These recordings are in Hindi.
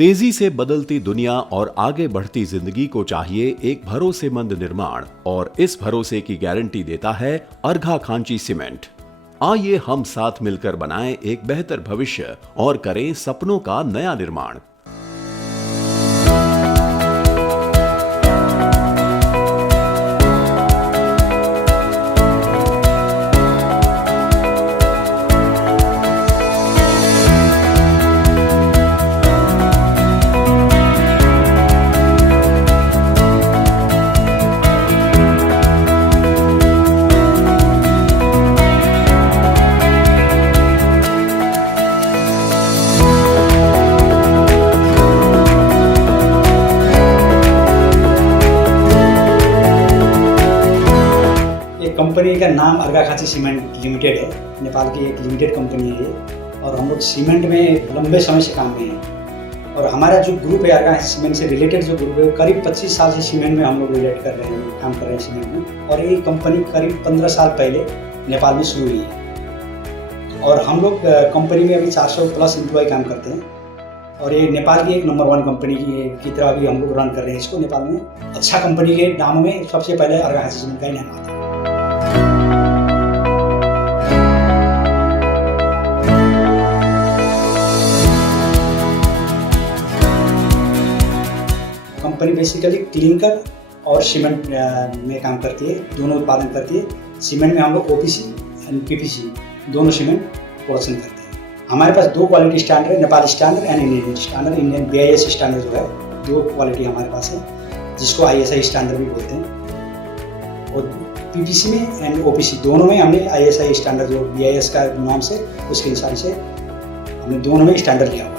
तेजी से बदलती दुनिया और आगे बढ़ती जिंदगी को चाहिए एक भरोसेमंद निर्माण, और इस भरोसे की गारंटी देता है अर्घा खांची सीमेंट। आइए हम साथ मिलकर बनाएं एक बेहतर भविष्य और करें सपनों का नया निर्माण। कंपनी का नाम अर्घा खांची सीमेंट लिमिटेड है। नेपाल की एक लिमिटेड कंपनी है ये, और हम लोग सीमेंट में लंबे समय से काम में हैं। और हमारा जो ग्रुप है अर्घा सीमेंट से रिलेटेड जो ग्रुप है, करीब 25 साल से सीमेंट में हम लोग रिलेट कर रहे हैं, काम कर रहे हैं सीमेंट में। और ये कंपनी करीब 15 साल पहले नेपाल में शुरू हुई है। और हम लोग कंपनी में अभी 400 प्लस एम्प्लॉय काम करते हैं। और ये नेपाल की एक नंबर 1 कंपनी की तरह अभी हम लोग रन कर रहे हैं इसको नेपाल में। अच्छा कंपनी के नामों में सबसे पहले अर्घा खांची सीमेंट का ही नाम आता है। कंपनी बेसिकली क्लिंकर और सीमेंट में काम करती है, दोनों उत्पादन करती है। सीमेंट में हम लोग ओपीसी एंड पीपीसी दोनों सीमेंट प्रोडक्शन करते हैं। हमारे पास 2 क्वालिटी स्टैंडर्ड है, Nepal standard and Indian standard. Indian BIS standard जो है 2 क्वालिटी हमारे पास है, जिसको ISI स्टैंडर्ड भी बोलते हैं। और पीपीसी में एंड ओपीसी दोनों में हमने ISI स्टैंडर्ड जो BIS का नाम से उसके हिसाब से हमने दोनों में स्टैंडर्ड लिया हुआ है।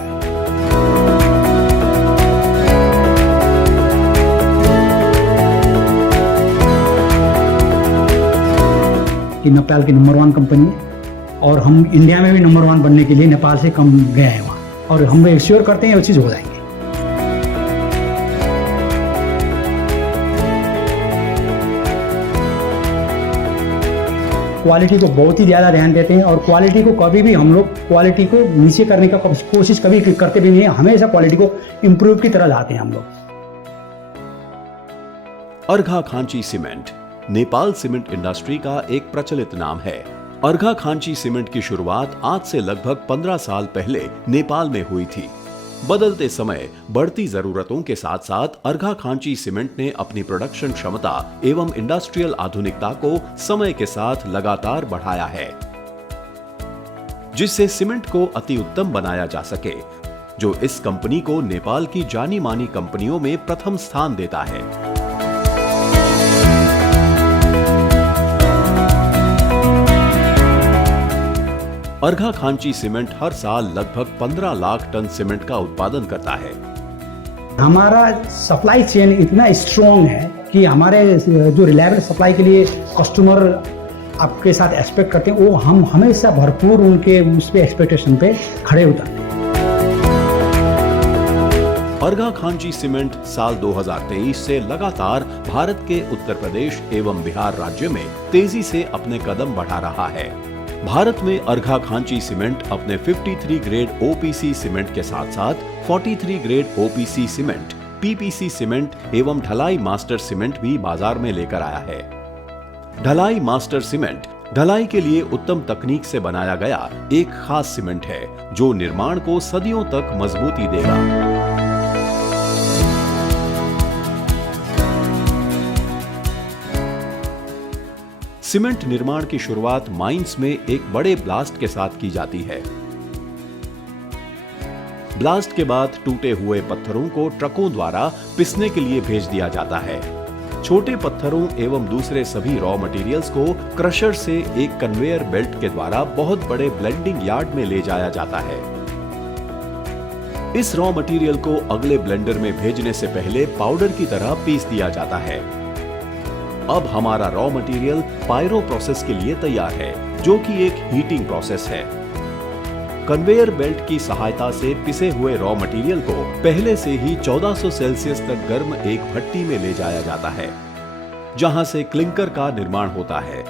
कि नेपाल की नंबर 1 कंपनी है, और हम इंडिया में भी नंबर 1 बनने के लिए नेपाल से कम गए हैं वहाँ, और हम एश्योर करते हैं वो चीज़ हो जाएंगे। क्वालिटी को बहुत ही ज़्यादा ध्यान देते हैं, और क्वालिटी को कभी भी हम लोग क्वालिटी को नीचे करने का कोशिश कभी करते भी नहीं है। हमेशा क्वालिटी को इम्प्रूव की तरह लाते हैं हम लोग। अर्घा खांची सीमेंट नेपाल सीमेंट इंडस्ट्री का एक प्रचलित नाम है। अर्घा खांची सीमेंट की शुरुआत आज से लगभग 15 साल पहले नेपाल में हुई थी। बदलते समय बढ़ती जरूरतों के साथ साथ अर्घा खांची सीमेंट ने अपनी प्रोडक्शन क्षमता एवं इंडस्ट्रियल आधुनिकता को समय के साथ लगातार बढ़ाया है, जिससे सीमेंट को अति उत्तम बनाया जा सके, जो इस कंपनी को नेपाल की जानी मानी कंपनियों में प्रथम स्थान देता है। अर्घा खांची सीमेंट हर साल लगभग 15 लाख टन सीमेंट का उत्पादन करता है। हमारा सप्लाई चेन इतना स्ट्रॉन्ग है कि हमारे जो रिलायबल सप्लाई के लिए कस्टमर आपके साथ एक्सपेक्ट करते हैं, वो हम हमेशा भरपूर उनके उस पे एक्सपेक्टेशन पे खड़े उतरते हैं। अर्घा खांची सीमेंट साल 2023 से लगातार भारत के उत्तर प्रदेश एवं बिहार राज्य में तेजी से अपने कदम बढ़ा रहा है। भारत में अर्घा खांची सीमेंट अपने 53 ग्रेड OPC सीमेंट के साथ साथ 43 grade OPC cement, PPC cement एवं ढलाई मास्टर सीमेंट भी बाजार में लेकर आया है। ढलाई मास्टर सीमेंट ढलाई के लिए उत्तम तकनीक से बनाया गया एक खास सीमेंट है, जो निर्माण को सदियों तक मजबूती देगा। सीमेंट निर्माण की शुरुआत माइंस में एक बड़े ब्लास्ट के साथ की जाती है। ब्लास्ट के बाद टूटे हुए पत्थरों को ट्रकों द्वारा पिसने के लिए भेज दिया जाता है। छोटे पत्थरों एवं दूसरे सभी रॉ मटेरियल्स को क्रशर से एक कन्वेयर बेल्ट के द्वारा बहुत बड़े ब्लेंडिंग यार्ड में ले जाया जाता है। इस रॉ मटेरियल को अगले ब्लेंडर में भेजने से पहले पाउडर की तरह पीस दिया जाता है। अब हमारा रॉ मटेरियल पायरो प्रोसेस के लिए तैयार है, जो कि एक हीटिंग प्रोसेस है। कन्वेयर बेल्ट की सहायता से पिसे हुए रॉ मटेरियल को पहले से ही 1400 सेल्सियस तक गर्म एक भट्टी में ले जाया जाता है, जहां से क्लिंकर का निर्माण होता है।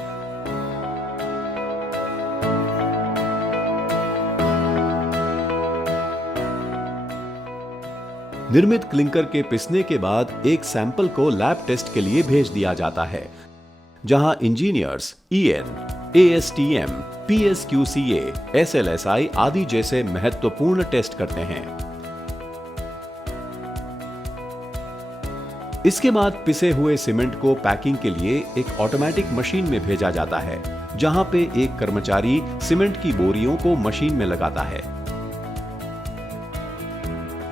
निर्मित क्लिंकर के पिसने के बाद एक सैंपल को लैब टेस्ट के लिए भेज दिया जाता है, जहां engineers EN, ASTM, PSQCA, SLSI आदि जैसे महत्वपूर्ण टेस्ट करते हैं। इसके बाद पिसे हुए सीमेंट को पैकिंग के लिए एक ऑटोमेटिक मशीन में भेजा जाता है, जहां पे एक कर्मचारी सीमेंट की बोरियों को मशीन में लगाता है।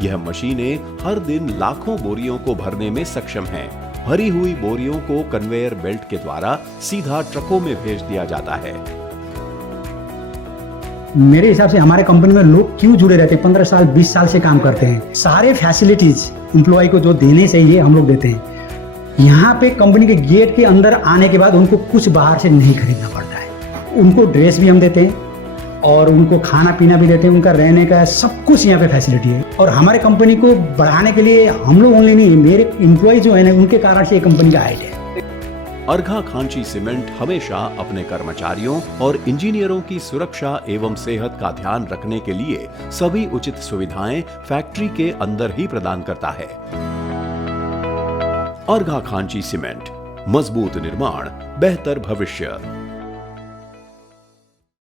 यह मशीनें हर दिन लाखों बोरियों को भरने में सक्षम हैं। भरी हुई बोरियों को कन्वेयर बेल्ट के द्वारा सीधा ट्रकों में भेज दिया जाता है। मेरे हिसाब से हमारे कंपनी में लोग क्यों जुड़े रहते हैं, 15 साल 20 साल से काम करते हैं। सारे फैसिलिटीज एम्प्लॉय को जो देने चाहिए हम लोग देते हैं। यहाँ पे कंपनी के गेट के अंदर आने के बाद उनको कुछ बाहर से नहीं खरीदना पड़ता है। उनको ड्रेस भी हम देते हैं और उनको खाना पीना भी देते हैं, उनका रहने का सब कुछ यहाँ पे फैसिलिटी है। और हमारे कंपनी को बढ़ाने के लिए हम लोग ओनली नहीं, मेरे एम्प्लॉय जो है ना, उनके कारण से ये कंपनी का हाइट है। अर्घा खांची सीमेंट हमेशा अपने कर्मचारियों और इंजीनियरों की सुरक्षा एवं सेहत का ध्यान रखने के लिए सभी उचित सुविधाएं फैक्ट्री के अंदर ही प्रदान करता है। अर्घा खांची सीमेंट, मजबूत निर्माण, बेहतर भविष्य।